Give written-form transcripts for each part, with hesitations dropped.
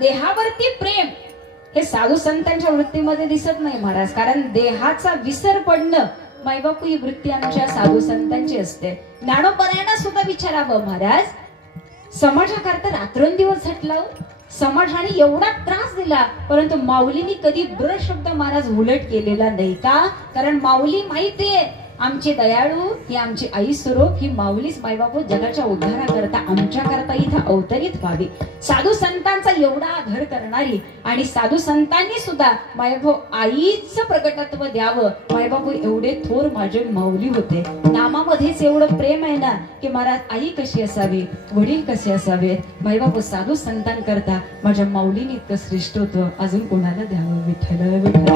देहावरती प्रेम हे साधू संतांच्या वृत्तीमध्ये दिसत नाही महाराज, कारण देहाचा विसर पडणं मायबापू ही वृत्ती आमच्या साधू संतांची असते. ज्ञानोबरायांना सुद्धा विचारावं महाराज, समाजाकरता रात्रंदिवस झटला, समाजाने एवढा त्रास दिला, परंतु माऊलींनी कधी ब्र शब्द महाराज उलट केलेला नाही का? कारण माऊली माहितीये आमचे दयाळू ही आमची आई स्वरूप ही माऊलीच मायबापू जगाच्या उद्धाराकरता आमच्याकरता इथं अवतरित व्हावी. साधू संतांचा एवढा आदर करणारी आणि साधू संतांनी सुद्धा मायबापू आईचं प्रकटत्व द्यावं, मायबापू एवढे थोर माझे माऊली होते. नामामध्येच एवढं प्रेम आहे ना की महाराज आई कशी असावी, वडील कसे असावेत, मायबापू साधू संतांकरता माझ्या माऊलीने इतकं श्रेष्ठत्व अजून कोणाला द्यावं. विठ्ठल विठ्ठल.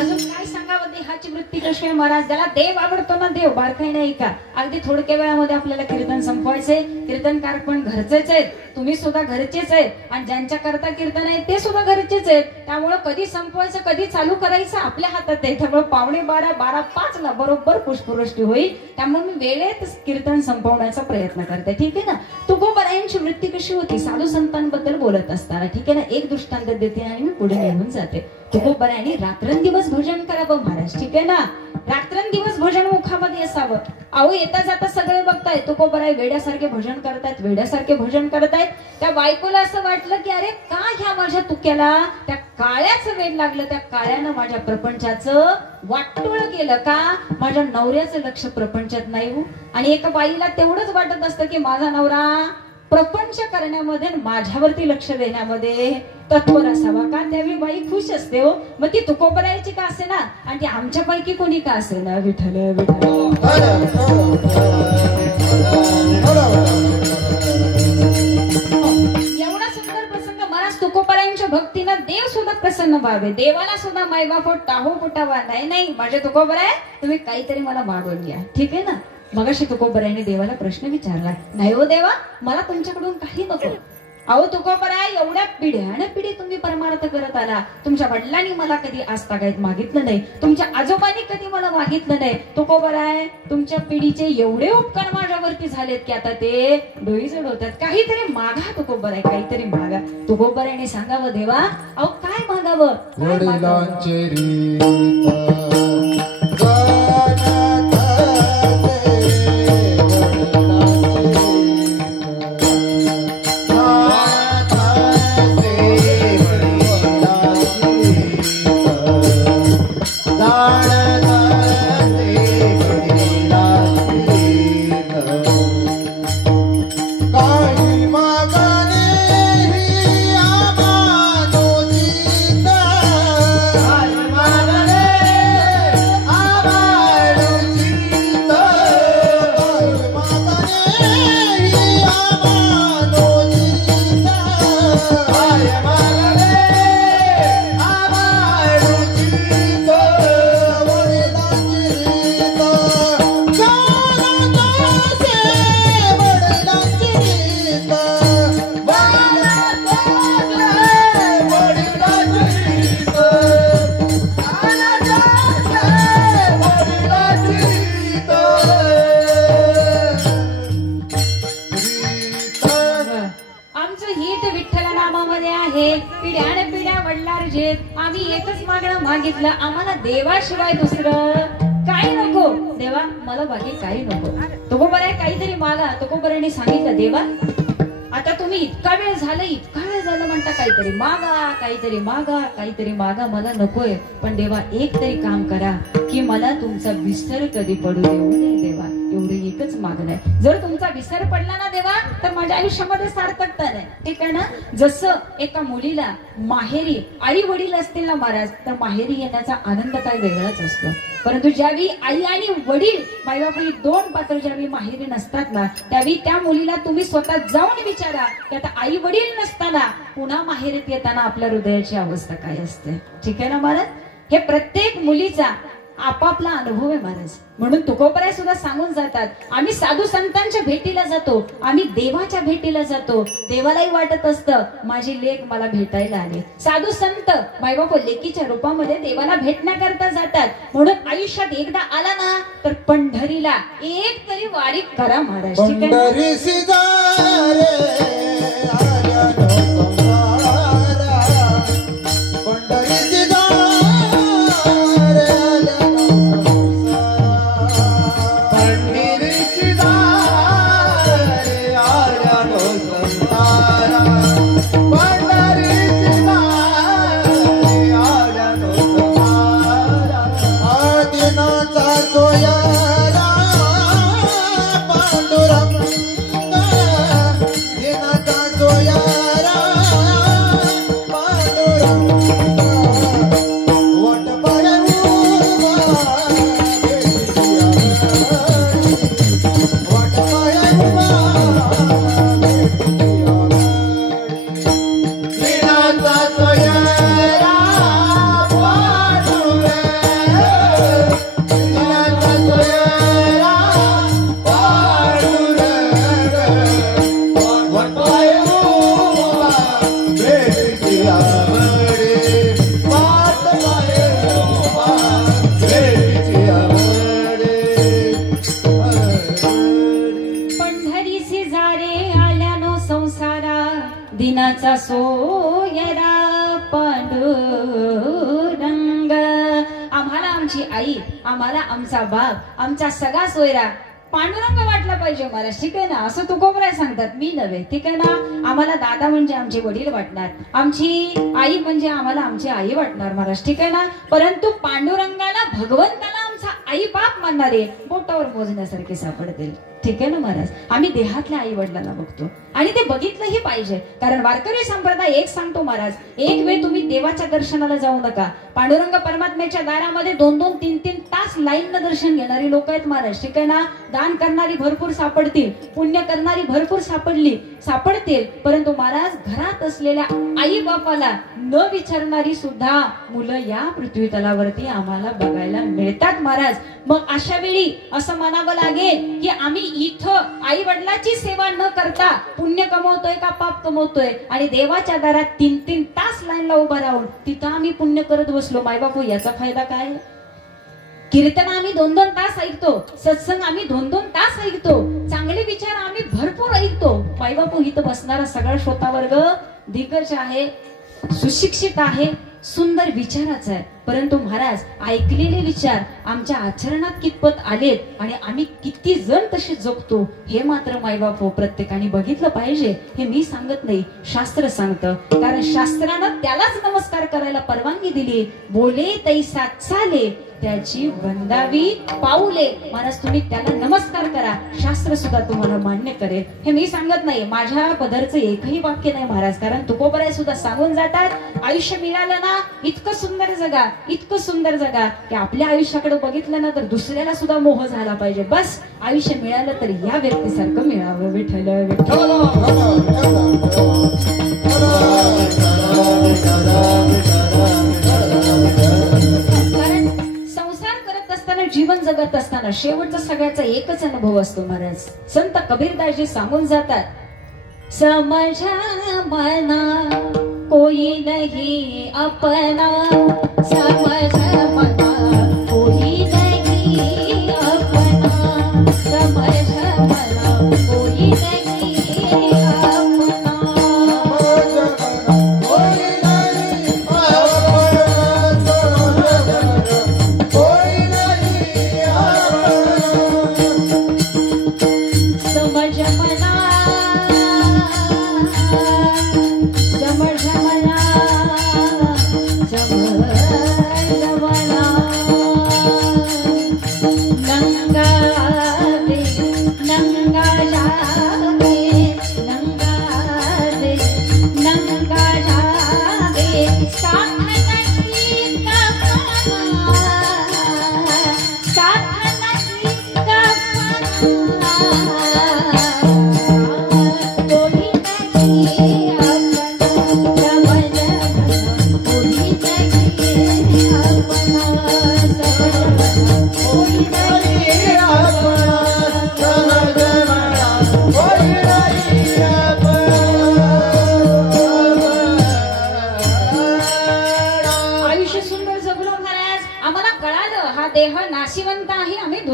अजून काय सांगावं देहाची वृत्ती कशी आहे महाराज? ज्याला देव आवडतो ना, देव बारकाई नाही का. अगदी थोडक्या वेळामध्ये आपल्याला कीर्तन संपवायचंय. कीर्तनकार पण घरचेच आहेत, तुम्ही सुद्धा घरचेच आहेत, आणि ज्यांच्या करता कीर्तन आहे ते सुद्धा घरचेच आहेत. त्यामुळे कधी संपवायचं कधी चालू करायचं आपल्या हातात आहे. त्यामुळे 12:15 12:05 ला बरोबर पुष्पवृष्टी होईल. त्यामुळे मी वेळेत कीर्तन संपवण्याचा प्रयत्न करते, ठीक आहे ना. तुकोबरायांची वृत्ती कशी होती साधू संतांबद्दल बोलत असताना, ठीक आहे ना. एक दृष्टांत देते आणि मी पुढे निघून जाते. तुकोबरायांनी रात्रंदिवस भजन करावं महाराज, ठीक आहे ना. रात्रंदिवस भजन मुखामध्ये असावं. अहो येता जाता सगळे बघताय तुकोबराय वेड्यासारखे भजन करतायत, वेड्यासारखे भजन करतायत. त्या बायकोला असं वाटलं की अरे का ह्या माझ्या तुक्याला त्या काळ्याचं वेड लागलं, त्या काळ्यानं माझ्या प्रपंचाचं वाटोळ केलं का, माझ्या नवऱ्याचं लक्ष प्रपंचात नाही हो. आणि एका बाईला तेवढंच वाटत असतं की माझा नवरा प्रपंच करण्यामध्ये माझ्यावरती लक्ष देण्यामध्ये तत्पर असावा का. त्यावेळी बाई खुश असते हो. मग ती तुकोबरायची का असे ना, आणि ती आमच्यापैकी कोणी का असे ना. विठ्ठल विठ्ठल. एवढा सुंदर प्रसंग महाराज. तुकोबरायांच्या भक्तीनं देव सुद्धा प्रसन्न व्हावे, देवाला सुद्धा मायबाप टाहो फुटावा. नाही नाही माझे तुकोबराय तुम्ही काहीतरी मला मागून घ्या, ठीक आहे ना. मगाशी तुकोबरायाने देवाला प्रश्न विचारला, नाही हो देवा मला तुमच्याकडून काही नको. अहो तुकोबराय एवढ्या पिढ्याने पिढी तुम्ही परमार्थ करत आला. तुमच्या वडिलांनी मला कधी आजतागायत मागितलं नाही, तुमच्या आजोबांनी कधी मला मागितलं नाही. तुकोबराय तुमच्या पिढीचे एवढे उपकार माझ्यावरती झालेत की आता ते डोईजड होतात. काहीतरी मागा तुकोबराय, काहीतरी मागा. तुकोबरायाने सांगावं देवा अहो काय मागावं. मागितलं आम्हाला देवाशिवाय दुसरं काही नको. देवा मला बाकी काही नको. तुकोबराय काहीतरी मागा. तुकोबरायाने सांगितलं देवा आता तुम्ही इतका वेळ झालं म्हणता काहीतरी मागा, काहीतरी मागा, काहीतरी मागा. मला नकोय, पण देवा एक तरी काम करा की मला तुमचा विसर कधी पडू देऊ नये. देवा एवढं एकच मागणं आहे. जर तुमचा विसर पडला ना देवा तर माझ्या आयुष्यामध्ये सार्थकता नाही, ठीक आहे ना. जसं एका मुलीला माहेरी आई वडील असतील ना महाराज तर माहेरी येण्याचा आनंद काय वेगळाच असतो. परंतु ज्यावेळी आई आणि वडील मायबाप ही दोन पात्र ज्यावेळी माहेरी नसतात ना त्यावेळी त्या मुलीला तुम्ही स्वतः जाऊन विचारा की आता आई वडील नसताना पुन्हा माहेरीत येताना आपल्या हृदयाची अवस्था काय असते, ठीक आहे ना महाराज. हे प्रत्येक मुलीचा आपापला अनुभव आहे महाराज. म्हणून तुकोबराय सुद्धा सांगून जातात, आम्ही साधू संतांच्या भेटीला जातो, आम्ही देवाच्या भेटीला जातो. देवालाही वाटत असतं माझी लेक मला भेटायला आली. साधू संत मायबाप लेकीच्या रूपामध्ये देवाला भेटण्याकरता जातात. म्हणून आयुष्यात एकदा आला ना तर पंढरीला एक तरी वारी करा महाराज. दिनाचा सोयरा पांडुरंग. आम्हाला आमची आई, आम्हाला आमचा बाप, आमचा सगळा सोयरा पांडुरंग वाटला पाहिजे मला. ठीक आहे ना, असं तुकोबराय सांगतात, मी नव्हे. ठीक आहे ना, आम्हाला दादा म्हणजे आमचे वडील वाटणार, आमची आई म्हणजे आम्हाला आमची आई वाटणार महाराज. ठीक आहे ना, परंतु पांडुरंगाला भगवंताला आमचा आई बाप मानणारे बोटावर मोजण्यासारखे सापडतील. ठीक आहे ना महाराज, आम्ही देहातल्या आई वडिलांना बघतो आणि ते बघितलंही पाहिजे. कारण वारकरी संप्रदाय एक सांगतो महाराज, एक वेळ तुम्ही देवाच्या दर्शनाला जाऊ नका. पांडुरंग परमात्म्याच्या दारामध्ये 2-2, 3-3 तास लाईननं दर्शन घेणारी लोक आहेत महाराज. ठीक आहे ना, दान करणारी भरपूर सापडतील, पुण्य करणारी भरपूर सापडतील, परंतु महाराज घरात असलेल्या आई बापाला न विचारणारी सुद्धा मुलं या पृथ्वी तलावरती आम्हाला बघायला मिळतात महाराज. मग अशा वेळी असं म्हणावं लागेल की आम्ही इथं आई वडिलांची सेवा न करता पुण्य कमवतोय का पाप कमवतोय, आणि देवाच्या दारात 3-3 तास लाईनला उभा राहून तिथं आम्ही पुण्य करत बसलो. मायबापू याचा फायदा काय? कीर्तन आम्ही 2-2 तास ऐकतो, सत्संग आम्ही 2-2 तास ऐकतो, चांगले विचार आम्ही भरपूर ऐकतो. मायबापू इथं बसणारा सगळा श्रोता वर्ग दिग्गज आहे, सुशिक्षित आहे, सुंदर विचाराचा आहे, परंतु महाराज ऐकलेले विचार आमच्या आचरणात कितपत आलेत आणि आम्ही किती जण तसे जगतो हे मात्र मायबाप प्रत्येकाने बघितलं पाहिजे. हे मी सांगत नाही, शास्त्र सांगतं. कारण शास्त्रानं त्यालाच नमस्कार करायला परवानगी दिली. बोले तैसा चाले त्याची वंदावी पाऊले. महाराज तुम्ही त्याला नमस्कार करा, शास्त्र सुद्धा तुम्हाला मान्य करेल. हे मी सांगत नाही, माझ्या पदरचं एकही वाक्य नाही महाराज. कारण तुकोबराय सुद्धा सांगून जातात, आयुष्य मिळालं ना इतकं सुंदर जगा, इतकं सुंदर जगा की आपल्या आयुष्याकडे बघितलं ना तर दुसऱ्याला सुद्धा मोह झाला पाहिजे. बस आयुष्य मिळालं तर या व्यक्तीसारखं मिळावं. विठ्ठल विठ्ठल. कारण संसार करत असताना, जीवन जगत असताना शेवटचा सगळ्याचा एकच अनुभव असतो महाराज. संत कबीरदासजी सांगून जातात, समझा मना कोई नहीं अपना, समझ मना कोई नहीं अपना, समझ मना कोई नहीं अपना, कोई नहीं समझ मना, समझ मना, समझ मना.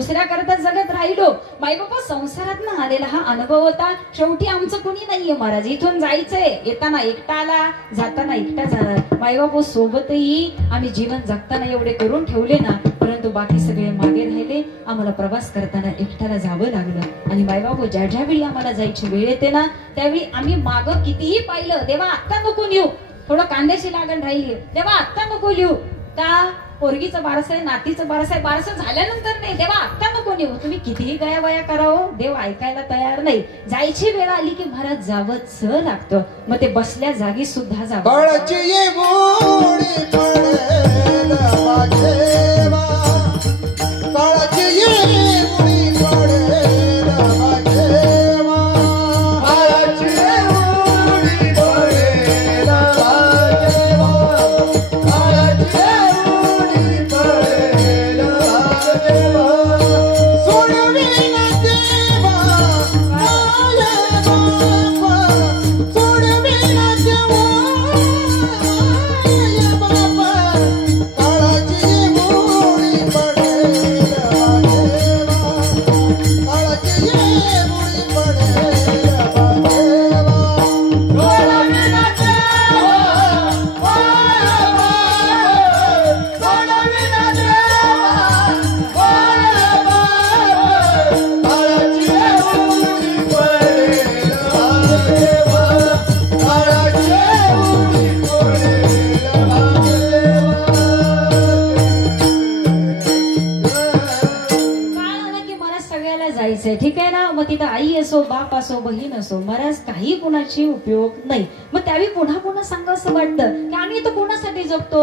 दुसऱ्या करता जगत राहिलो. माईबापा संसारात ना आलेला हा अनुभव होता. शेवटी आमचं कुणी नाहीये महाराज, इथून जायचंय, येताना एकटा आला, जाताना एकटा जाणार. माईबापू सोबतही आम्ही जीवन जगताना एवढे करून ठेवले ना, परंतु बाकी सगळे मागे राहिले. आम्हाला प्रवास करताना एकट्याला जावं लागलं. आणि माईबापू ज्या ज्या वेळी आम्हाला जायची वेळ येते ना, त्यावेळी आम्ही मागं कितीही पाहिलं, देवा आत्ता नको लिहू, थोडं कांद्याची लागण राहिली, तेव्हा आत्ता नको लिहू. का? पोरगीचं बारस आहे, नातीचं बारस आहे, बारस झाल्यानंतर नाही, तेव्हा आत्ता नको लिहू. तुम्ही कितीही गया वया करावं, देव ऐकायला तयार नाही. जायची वेळ आली की महाराज जावंच लागतं. मग ते बसल्या जागी सुद्धा जावं. ठीक आहे ना. मग तिथं आई असो, बाप असो, बहीण असो, महाराज काही कुणाची उपयोग नाही. मग त्यावेळी पुन्हा पुन्हा सांगा असं वाटतं की आम्ही इथं कोणासाठी जगतो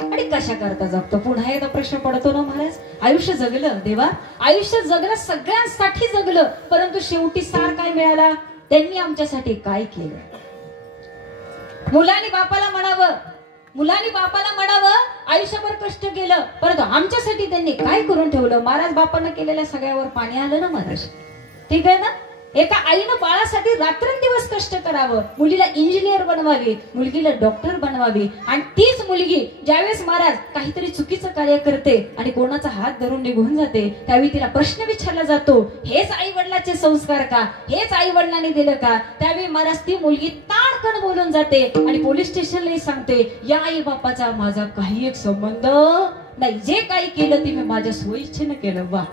आणि कशा करता जगतो. पुन्हा एकदा प्रश्न पडतो ना महाराज, आयुष्य जगलं देवा, आयुष्य जगलं, सगळ्यांसाठी जगलं, परंतु शेवटी सार काय मिळाला? त्यांनी आमच्यासाठी काय केलं? मुलांनी बापाला म्हणावं आयुष्यभर कष्ट केलं, परंतु आमच्यासाठी त्यांनी काय करून ठेवलं? महाराज बापानं केलेल्या सगळ्यावर पाणी आलं ना महाराज. ठीक आहे ना. एका आईनं बाळासाठी रात्रंदिवस कष्ट करावं, मुलीला इंजिनियर बनवावी, मुलगीला डॉक्टर बनवावी. आणि तीच मुलगी ज्यावेळेस महाराज काहीतरी चुकीचं कार्य करते आणि कोणाचा हात धरून निघून जाते, त्यावेळी तिला प्रश्न विचारला जातो, हेच आई वडिलांचे संस्कार का? हेच आई वडिलांनी दिलं का? त्यावेळी महाराज ती मुलगी ताडकन बोलून जाते आणि पोलीस स्टेशनलाही सांगते, या आई बापाचा माझा काही एक संबंध नाही, जे काही केलं ते मी माझ्या स्वइच्छेनं केलं. वा,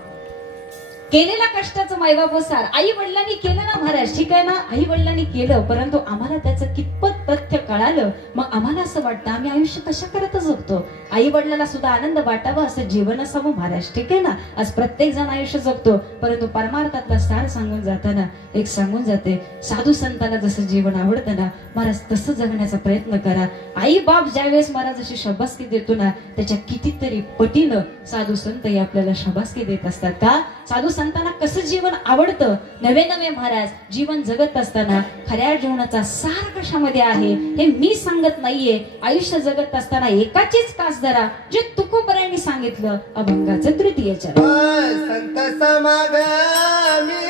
केलेल्या कष्टाचं मायबाप सार आई वडिलांनी केलं ना महाराज. ठीक आहे ना, आई वडिलांनी केलं, परंतु आम्हाला त्याचं कितपत तथ्य कळालं. मग आम्हाला असं वाटतं आम्ही आयुष्य कशा करत जगतो, आई वडिलांना सुद्धा आनंद वाटावा असं जीवन असावं महाराज. ठीक आहे ना. आज प्रत्येक जण आयुष्य जगतो, परंतु परमार्थातला सार सांगून जाताना एक सांगून जाते, साधू संतांना जसं जीवन आवडतं ना महाराज, तसं जगण्याचा प्रयत्न करा. आई बाप ज्यावेळेस महाराज अशी शाबासकी देतो ना, त्याच्या कितीतरी पटीनं साधू संत आपल्याला शाबासकी देत असतात. का? साधू संतांना कसं जीवन आवडतं, नवे नवे महाराज जीवन जगत असताना खऱ्या जीवनाचा सार कशामध्ये आहे हे मी सांगत नाहीये. आयुष्य जगत असताना एकाचीच कास धरा, जे तुकोबरायांनी सांगितलं अभंगाचं तृतीय चरण. संत समागमी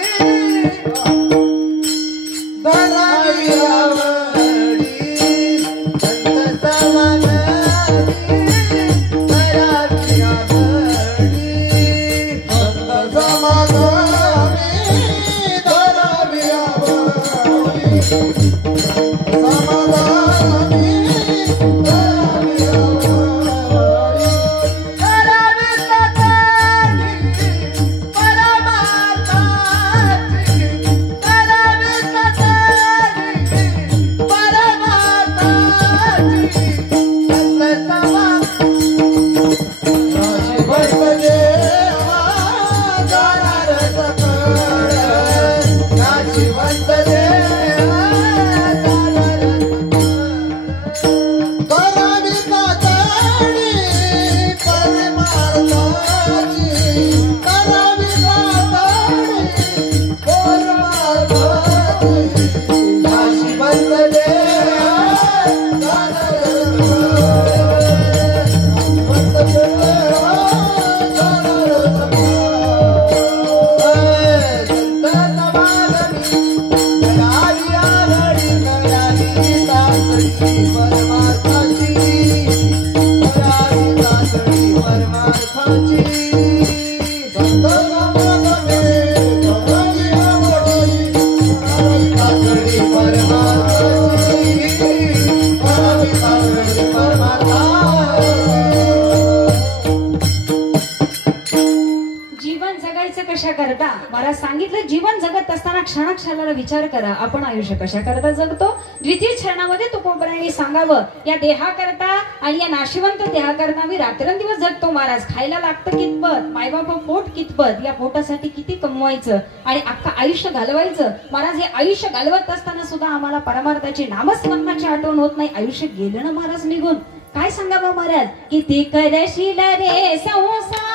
जीवन जगायचं कशा करता? मला सांगितलं जीवन जगत असताना क्षणाक्षणाला विचार करा आपण आयुष्य कशा करता जगतो. द्वितीय चरणामध्ये तुकोबरायांनी सांगावं या देहाकरता आणि या नाशिवंत देहाकरता मी रात्रंदिवस जगतो महाराज. खायला लागतं कितपत, मायबापा पोट कितपत, या पोटासाठी किती कमवायचं आणि अख्खं आयुष्य घालवायचं महाराज. हे आयुष्य घालवत असताना सुद्धा आम्हाला परमार्थाची नामस्मरणाची आठवण होत नाही. आयुष्य गेलं ना महाराज निघून. काय सांगावं महाराज? किती करशील रे संसार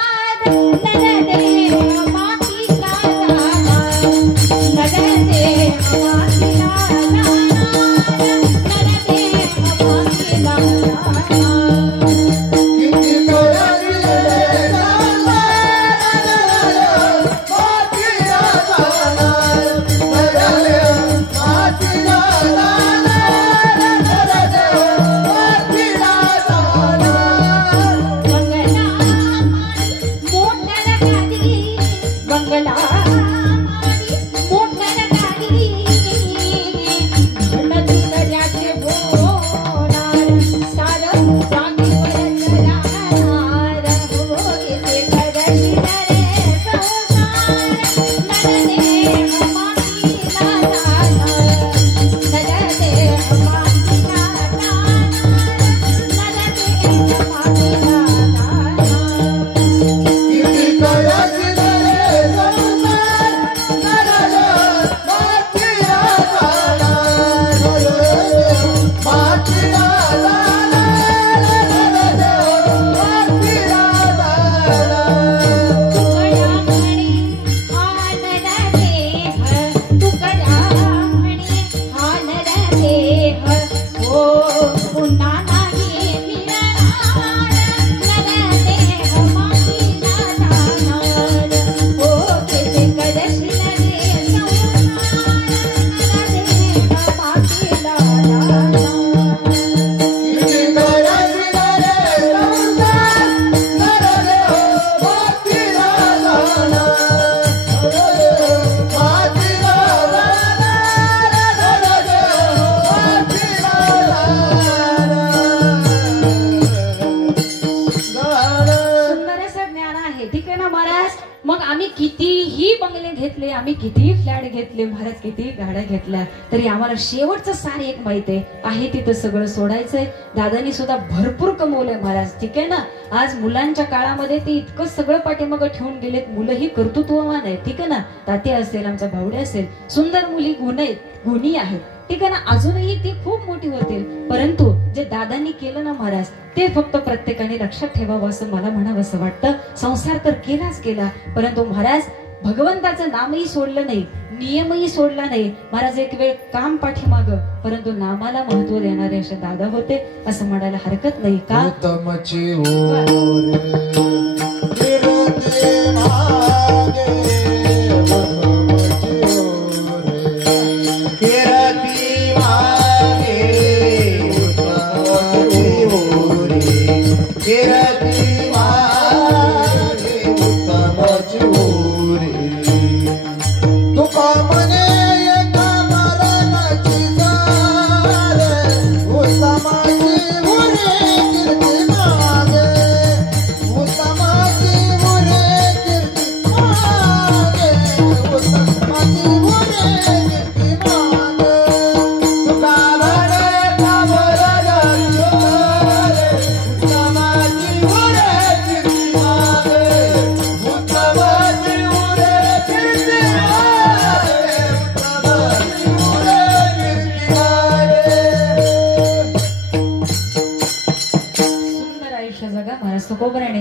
आम्ही कितीही फ्लॅट घेतले महाराज, कितीही गाड्या घेतल्या तरी आम्हाला शेवटचं सार एक माहिती आहे तिथं सगळं सोडायचंय. दादानी सुद्धा भरपूर कमवलंय महाराज, ठीक आहे ना. आज मुलांच्या काळामध्ये ते इतकं सगळं पाठीमागं ठेवून गेलेत. मुलंही कर्तृत्ववान आहेत, ठीक आहे ना. तात्या असेल, आमचा भावडे असेल, सुंदर मुली गुणी आहेत, ठीक आहे ना. अजूनही ती खूप मोठी होतील. परंतु जे दादांनी केलं ना महाराज ते फक्त प्रत्येकाने लक्षात ठेवावं असं मला म्हणावं असं वाटतं. संसार तर केलाच केला, परंतु महाराज भगवंताचं नामही सोडलं नाही, नियमही सोडला नाही महाराज. एक वेळ काम पाठीमाग परंतु नामाला महत्व देणारे असे दादा होते असं म्हणायला हरकत नाही का.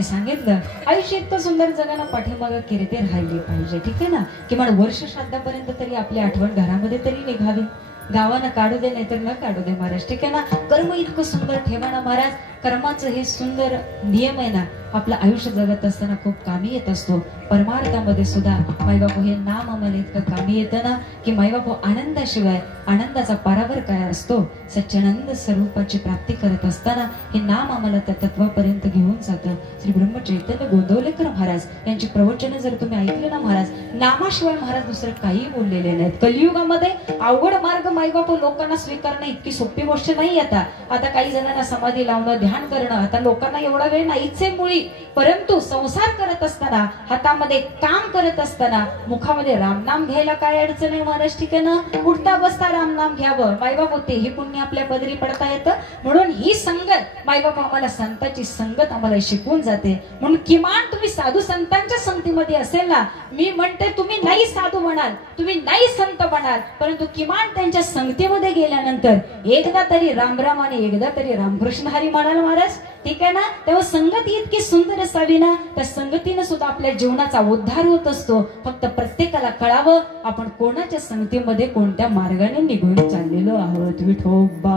सांगितलं आयुष्य इतकं सुंदर जगाना पाठीमागं कीर्ती राहिली पाहिजे, ठीक आहे ना. किमान वर्ष श्राद्धापर्यंत तरी आपली आठवण घरामध्ये तरी निघावी. गावानं काढू दे नाहीतर न काढू दे महाराज, ठीक आहे ना. कर्म इतकं सुंदर ठेवा ना महाराज. कर्माचं हे सुंदर नियम आहे ना आपलं आयुष्य जगत असताना खूप कामी येत असतो. परमार्थामध्ये सुद्धा मायबापू हे नाम आम्हाला इतकं कामी येतं ना की मायबापू आनंदाशिवाय आनंदाचा पारावर काय असतो. सच्चिदानंद स्वरूपाची प्राप्ती करत असताना हे नाम आम्हाला त्या तत्वापर्यंत घेऊन जातं. श्री ब्रह्म चैतन्य गोंदवलेकर महाराज यांची प्रवचनं जर तुम्ही ऐकले ना महाराज, नामाशिवाय महाराज दुसरं काही बोललेले नाहीत. कलियुगामध्ये अवघड मार्ग मायबापू लोकांना स्वीकारणं इतकी सोपी गोष्ट नाही. आता काही जणांना समाधी लावणं, ध्यान करणं आता लोकांना एवढा वेळ नाहीच आहे मुळी. नाही, परंतु संसार करत असताना, हातामध्ये काम करत असताना मुखामध्ये रामनाम घ्यायला काय अडचण आहे महाराज? ठीक आहे ना, उठता बसता रामनाम घ्यावं. मायबाप होते ही पुण्य आपल्या पदरी पडता येतं. म्हणून ही संगत मायबाप आम्हाला संतांची संगत आम्हाला शिकवून जाते. म्हणून किमान तुम्ही साधू संतांच्या संगतीमध्ये असेल ना, मी म्हणते तुम्ही नाही साधू म्हणाल, तुम्ही नाही संत म्हणाल, परंतु किमान त्यांच्या संगतीमध्ये गेल्यानंतर एकदा तरी रामराम आणि एकदा तरी रामकृष्ण हरी म्हणाल महाराज. ठीक आहे ना, तेव्हा संगती इतकी सुंदर असावी ना, त्या संगतीने सुद्धा आपल्या जीवनाचा उद्धार होत असतो. फक्त प्रत्येकाला कळावं आपण कोणाच्या संगतीमध्ये कोणत्या मार्गाने निघून चाललेलो आहोत. विठोबा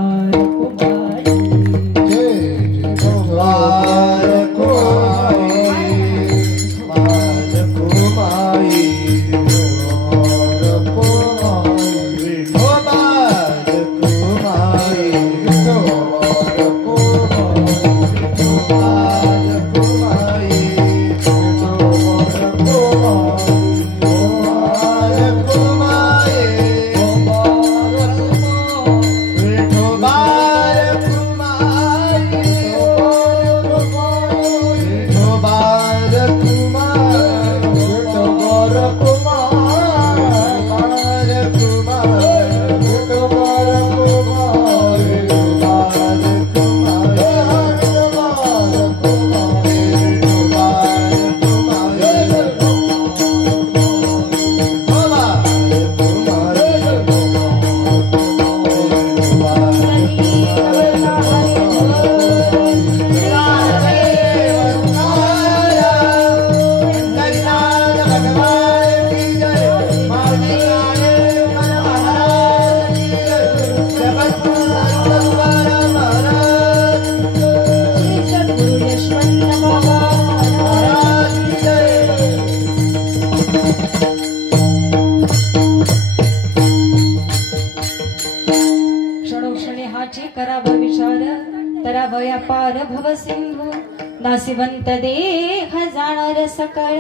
नासिवंत देह जाणार सकळ.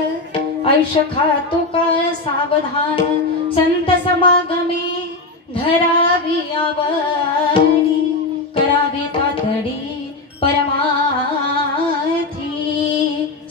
आयुष्य खातो काळ सावधान, संत समागमे धरावी आवडी. करावी तातडी परमार्थी.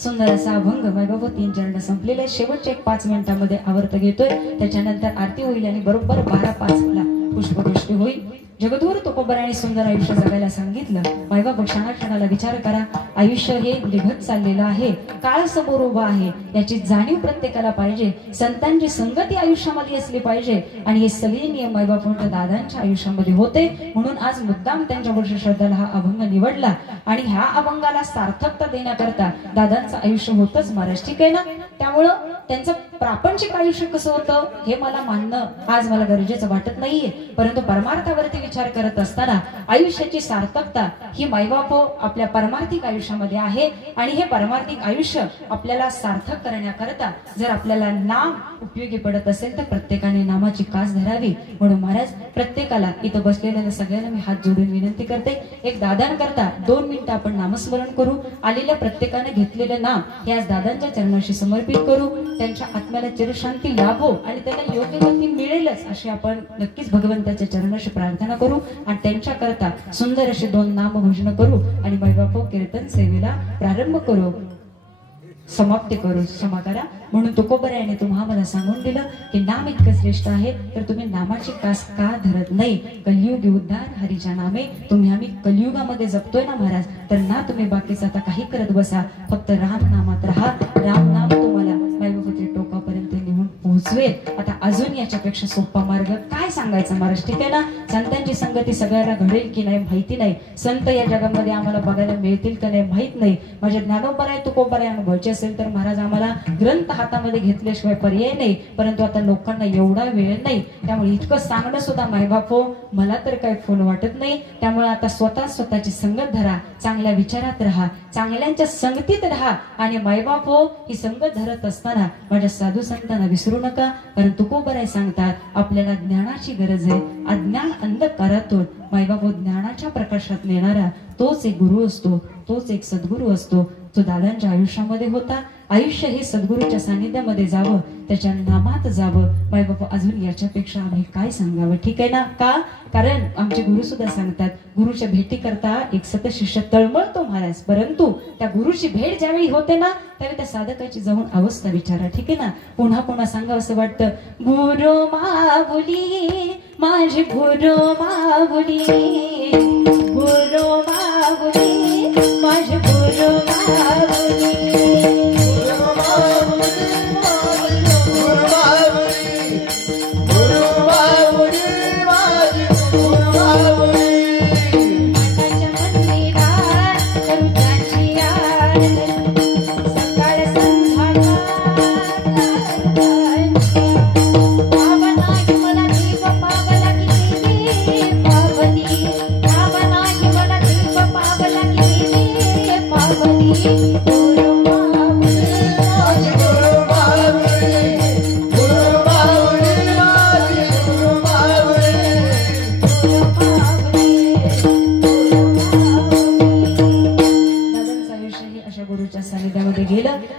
सुंदर असा अभंग वैभव 3 चरण संपलेले. शेवटचे 5 मिनिटांमध्ये आवर्त घेतोय. त्याच्यानंतर आरती होईल आणि बरोबर 12:05 पुष्पवृष्टी होईल. जगद्गुरु तुकोबराने सुंदर आयुष्य जगायला सांगितलं. मायबाप क्षणाक्षणाला विचार करा. आयुष्य हे निघत चाललेलं आहे, काळ समोर उभा आहे, याची जाणीव प्रत्येकाला पाहिजे. संतांची संगती आयुष्यामध्ये असली पाहिजे आणि हे सगळे नियम मायबाप म्हणतात दादांच्या आयुष्यामध्ये होते. म्हणून आज मुद्दाम त्यांच्या वर्ष श्रद्धाला हा अभंग निवडला आणि ह्या अभंगाला सार्थकता देण्याकरता दादांचं आयुष्य होतच महाराज. ठीक आहे ना, त्यामुळं त्यांचं प्रापंचिक आयुष्य कसं होतं हे मला मानणं आज मला गरजेचं वाटत नाहीये, परंतु परमार्थावरती विचार करत असताना आयुष्याची सार्थकता ही मायबाप आपल्या परमार्थिक आयुष्यामध्ये आहे. आणि हे परमार्थिक आयुष्य आपल्याला सार्थक करण्याकरता जर आपल्याला नाम उपयोगी पडत असेल तर प्रत्येकाने नामाची कास धरावी. म्हणून महाराज प्रत्येकाला इथं बसलेल्या सगळ्यांना मी हात जोडून विनंती करते, एक दादांकरता 2 मिनिटं आपण नामस्मरण करू. आलेल्या प्रत्येकाने घेतलेलं नाम हे आज दादांच्या चरणाशी समर्पित करू. त्यांच्या आत्म्याला चिरशांती लाभो आणि त्यांना योग्य गती मिळेलच अशी आपण नक्कीच भगवंताच्या चरणाशी प्रार्थना करू आणि त्यांच्या करता सुंदर अशी 2 नामभजन करू आणि मायबाप कीर्तन सेवेला प्रारंभ करू, समाप्ती करू. क्षमा करा. म्हणून तुकोबरायाने तुम्हा मला सांगून दिलं की नाम इतकं श्रेष्ठ आहे तर तुम्ही नामाची कास का धरत नाही. कलियुगी उद्धार हरीच्या नामे. तुम्ही आम्ही कलियुगामध्ये जपतोय ना महाराज, तर ना तुम्ही बाकीचं आता काही करत बसा, फक्त राम नामात राहा. राम नाम तुम्हाला मायबापाच्या टोकापर्यंत निघून पोहोचवेल. आता अजून याच्यापेक्षा सोपा मार्ग काय सांगायचा महाराज. ठीक आहे ना, संतांची संगती सगळ्यांना घडेल की नाही माहिती नाही, संत या जगामध्ये आम्हाला बघायला मिळतील का नाही माहित नाही. माझ्या ज्ञानोबराय तुकोबराय अनुभवायचे असेल तर महाराज आम्हाला ग्रंथ हातामध्ये घेतल्याशिवाय पर्याय नाही, परंतु आता लोकांना एवढा वेळ नाही. त्यामुळे इतकं सांगणं सुद्धा मायबाप हो मला तर काही फुल वाटत नाही. त्यामुळे आता स्वतःची संगत धरा, चांगल्या विचारात राहा, चांगल्यांच्या संगतीत राहा आणि मायबाप हो ही संगत धरत असताना माझ्या साधू संतांना विसरू नका. कारण तुकोबराय सांगतात आपल्याला ज्ञानाची गरज आहे. अज्ञान अंधकारातून मायबाप ज्ञानाच्या प्रकाशात नेणारा तोच एक गुरु असतो, तोच एक सद्गुरु असतो, जो दादांच्या आयुष्यामध्ये होता. आयुष्य हे सद्गुरूच्या सानिध्यामध्ये जावं, त्याच्या नामात जावं. माय बाबा अजून याच्यापेक्षा आम्ही काय सांगावं? ठीक आहे ना? का? कारण आमचे गुरु सुद्धा सांगतात, गुरुच्या भेटी करता एक सतशिष्य तळमळतो महाराज, परंतु त्या गुरुची भेट ज्यावेळी होते ना त्यावेळी त्या साधकाची जाऊन अवस्था विचारा. ठीक आहे ना? पुन्हा पुन्हा सांगावं असं वाटतं, गुरु माऊली माझे गुरु माऊली, गुरु माऊली माझे गुरु माऊली.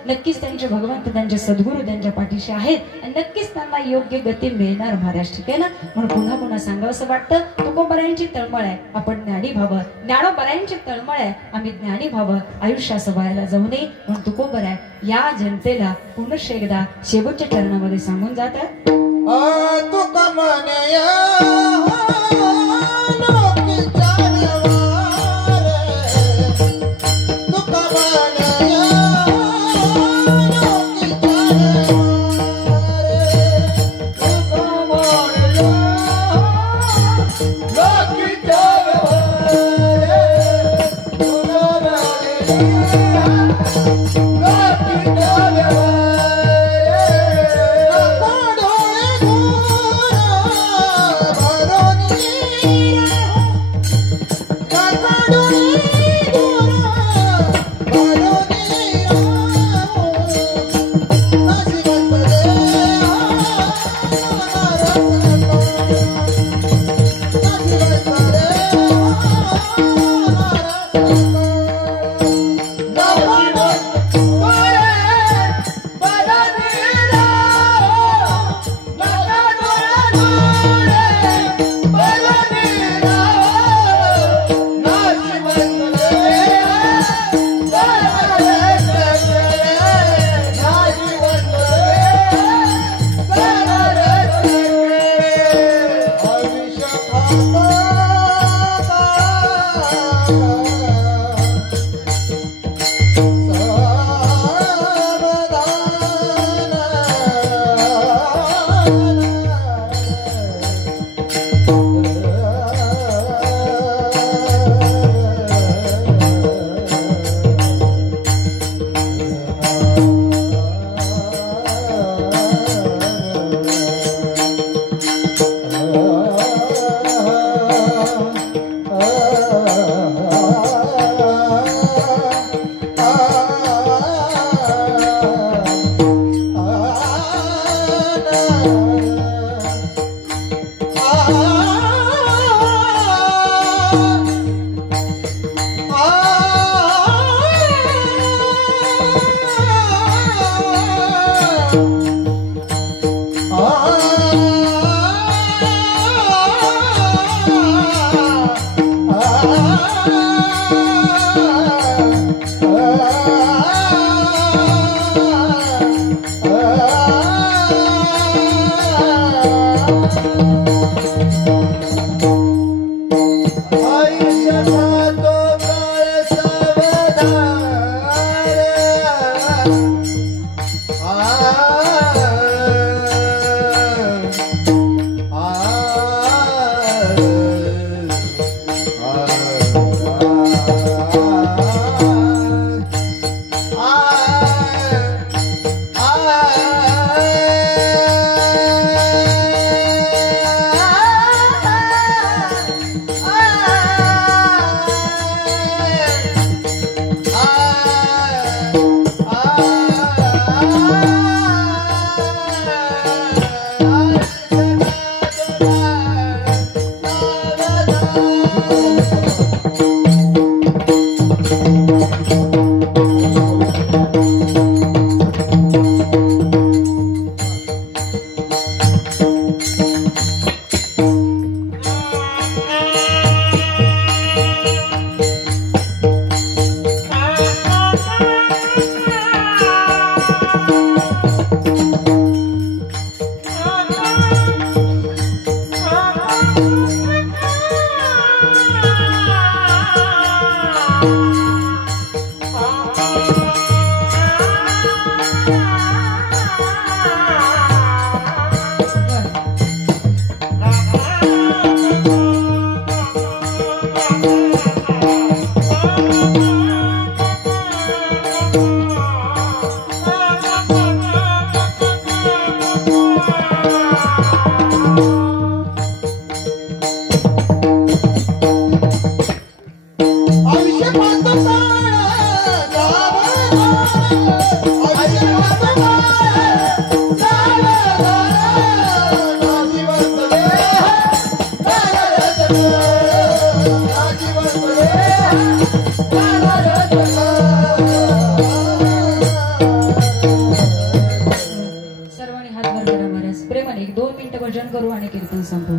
नक्कीच त्यांचे भगवंत त्यांचे सद्गुरू त्यांच्या पाठीशी आहेत आणि नक्कीच त्यांना योग्य गती मिळणार महाराज. ठीक आहे ना? म्हणून पुन्हा पुन्हा सांगावं असं वाटतं, तुकोबरायांची तळमळ आहे आपण ज्ञानी व्हावं, ज्ञानोबरायांची तळमळ आहे आम्ही ज्ञानी व्हावं, आयुष्य असं व्हायला जाऊ नये. म्हणून तुकोबराय या जनतेला पुनश्च एकदा शेवटच्या चरणामध्ये सांगून जातात, Bye. मिनिटं भजन करू आणि कीर्तन संपू.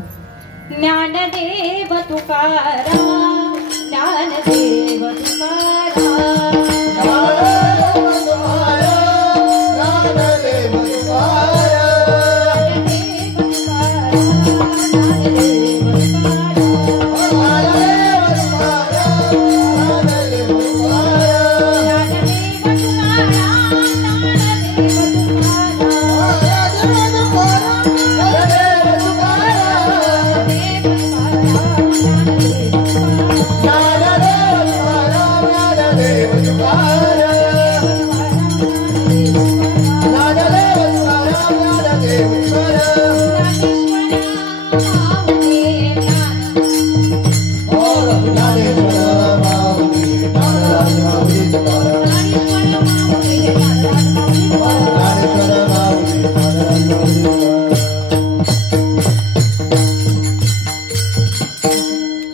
ज्ञानदेव तुकाराम, ज्ञानदेव तुकाराम,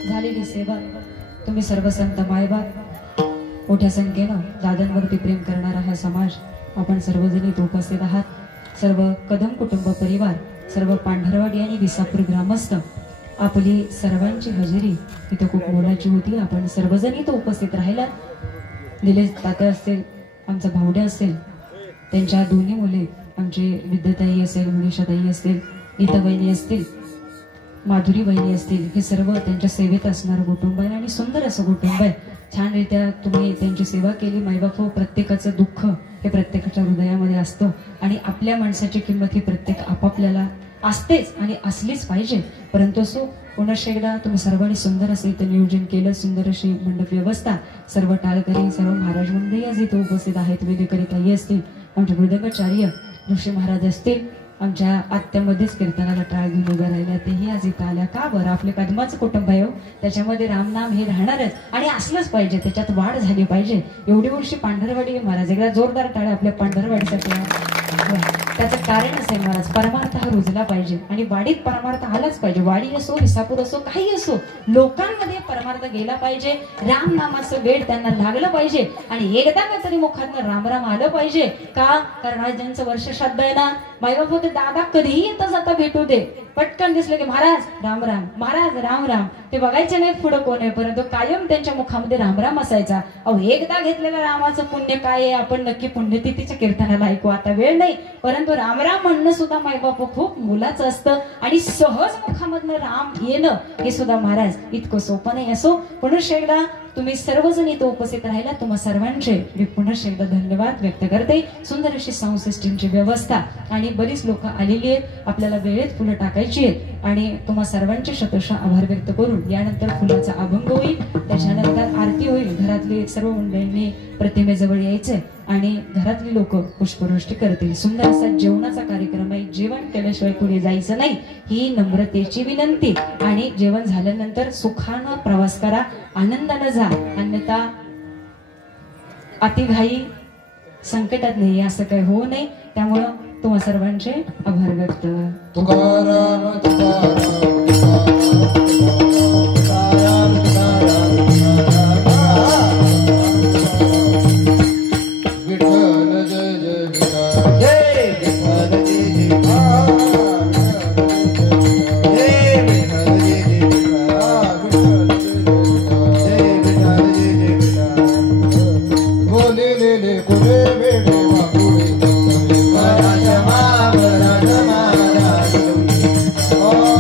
झालेली सेवा. तुम्ही सर्व संत मायबाप, मोठ्या संख्येनं दादांवरती प्रेम करणारा हा समाज, आपण सर्वजणी इथे उपस्थित आहात. सर्व कदम कुटुंब परिवार, सर्व पांढरवाडी आणि विसापूर ग्रामस्थ, आपली सर्वांची हजेरी इथं खूप मोलाची होती. आपण सर्वजण इथं उपस्थित राहिला. निलेश तात्या असतील, आमचा भावड्या असेल, त्यांच्या दोन्ही मुले आमचे विद्याताई असेल, मनीषाताई असतील, नीता वहिनी असतील, माधुरी वहिनी असतील, हे सर्व त्यांच्या सेवेत असणारं कुटुंब आहे आणि सुंदर असं कुटुंब आहे. छानरित्या तुम्ही त्यांची सेवा केली. मायबाप, प्रत्येकाचं दुःख हे प्रत्येकाच्या हृदयामध्ये असतं आणि आपल्या माणसाची किंमत ही प्रत्येक आपापल्याला असतेच आणि असलीच पाहिजे. परंतु असो, पुनश्च एकदा तुम्ही सर्वांनी सुंदर असं इथं नियोजन केलं, सुंदर अशी मंडप व्यवस्था, सर्व टाळकरी, सर्व महाराज मंडळी आज इथं उपस्थित आहेत. वेदेकरी ताई असतील, आमचे मृदंगाचार्य ऋषी महाराज असतील, आमच्या आत्यामध्येच कीर्तनाला टाळ घेऊन उभ्या राहिल्या, तेही आज इथं आल्या. का बरं? आपले कदमाचं कुटुंब आहे, त्याच्यामध्ये रामनाम हे राहणारच आणि असलंच पाहिजे, त्याच्यात वाढ झाली पाहिजे. एवढी वर्षी पांढरवाडी महाराज, एकदा जोरदार टाळ्या आपल्या पांढरवाडीसाठी. त्याचं कारण असेल महाराज, परमार्थ हा रुजला पाहिजे आणि वाडीत परमार्थ आलाच पाहिजे. वाडी असो, विसापूर असो, काही असो, लोकांमध्ये परमार्थ गेला पाहिजे. रामनामाचं वेळ त्यांना लागलं पाहिजे आणि एकदा का तरी मुखातनं रामराम आलं पाहिजे. का? कारण आज ज्यांचं वर्षश्राद्ध आहे ना, मायबाप होते, दादा कधीही येतं जाता भेटू दे, पटकन दिसलं की महाराज राम राम, महाराज राम राम. ते बघायचे नाही पुढं कोण आहे, परंतु कायम त्यांच्या मुखामध्ये रामराम असायचा. अहो, एकदा घेतलेलं रामाचं पुण्य काय आहे आपण नक्की पुण्यतिथीच्या कीर्तनाला ऐकू. आता वेळ नाही, परंतु रामराम म्हणणं सुद्धा मायबाप खूप मोलाचं असतं आणि सहज मुखामधनं राम येणं हे सुद्धा महाराज इतकं सोपं नाही. असो, पुनश्च एकदा तुम्ही सर्वजण इथं उपस्थित राहिला, तुम्हा सर्वांचे मी पुनश्च एकदा धन्यवाद व्यक्त करते. सुंदर अशी साऊंड सिस्टीमची व्यवस्था आणि बरीच लोक आलेली आहेत, आपल्याला वेळेत फुलं टाकायची आहेत आणि तुम्हा सर्वांचे शतशः आभार व्यक्त करून यानंतर फुलाचा अभंग होईल, त्याच्यानंतर आरती होईल. घरातले सर्व मंडळींनी प्रतिमेजवळ यायचंय आणि घरातली लोक पुष्पवृष्टी करतील. सुंदर असा जेवणाचा कार्यक्रम आहे, जेवण केल्याशिवाय पुढे जायचं नाही ही नम्रतेची विनंती. आणि जेवण झाल्यानंतर सुखानं प्रवास करा, आनंदानं जा, अन्यथा अतिघाई संकटात नाही, असं काही होऊ नये. त्यामुळं तुम्हा सर्वांचे आभार व्यक्त. तुकाराम तुकाराम Oh,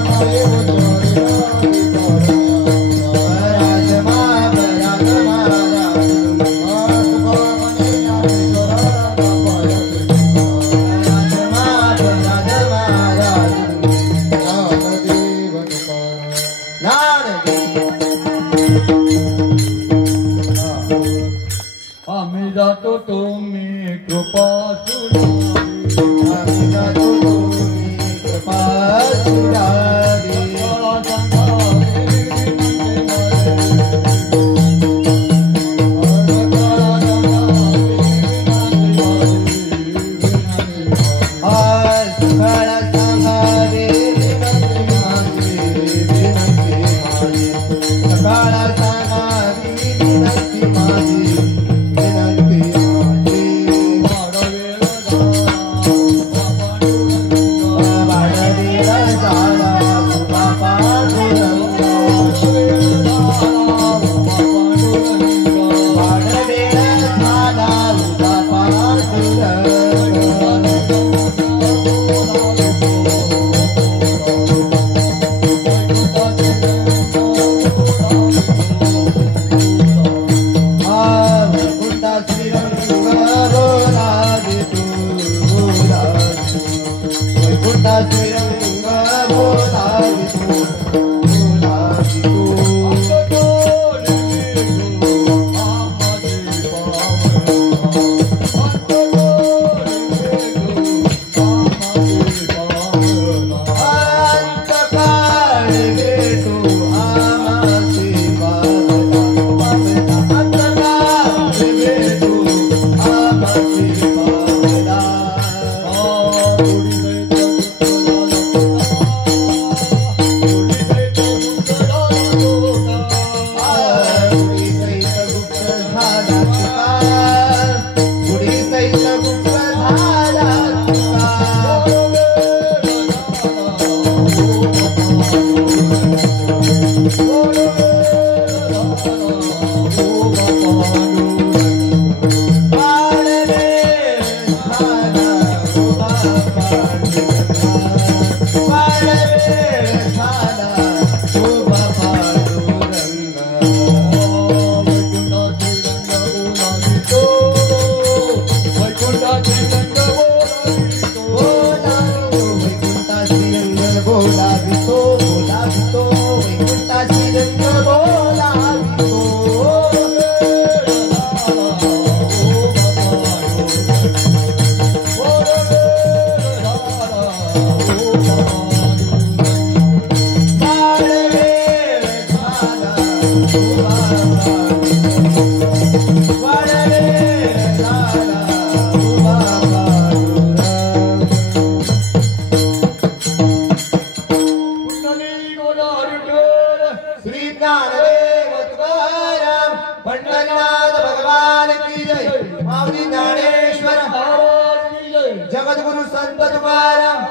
जगद्गुरु संत तुकाराम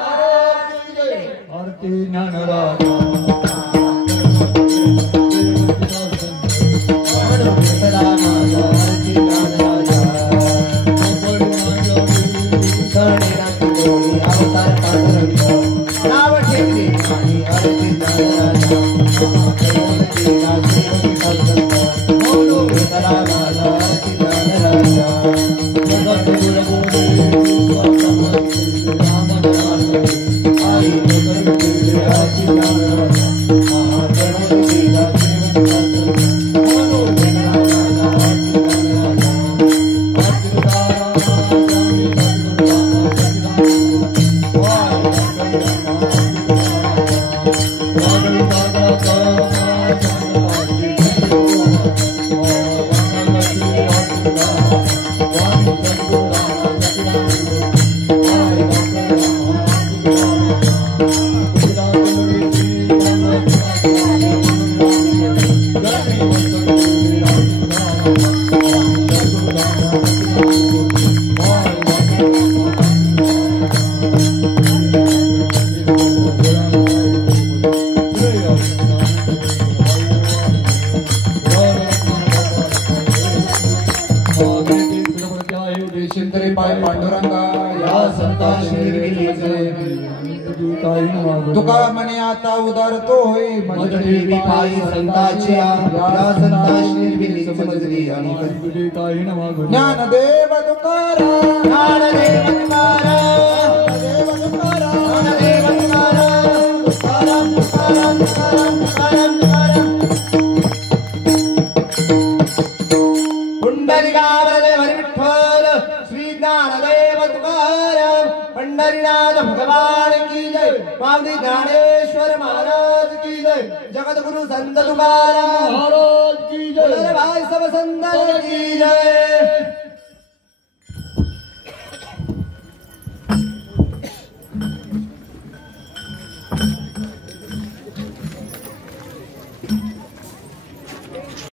आरती ज्ञानराज तुका म्हणे आता उदारतो होई मजली पायी संताची या संताची निर्मिली समजली आणि तुझे काही नवागुण ज्ञानदेव तुकाराम ज्ञानदेव तुकाराम ज्ञानदेव तुकाराम तुकाराम तुकाराम तुकाराम तुकाराम तुकाराम पुंडलिकावरदे हरी विठ्ठल श्री ज्ञानदेव तुकाराम पंढरीनाथ भगवान की जय स्वामी ज्ञानेश्वर महाराज की जय जगद्गुरु संत तुकाराम महाराज की जय भाई सब संत की जय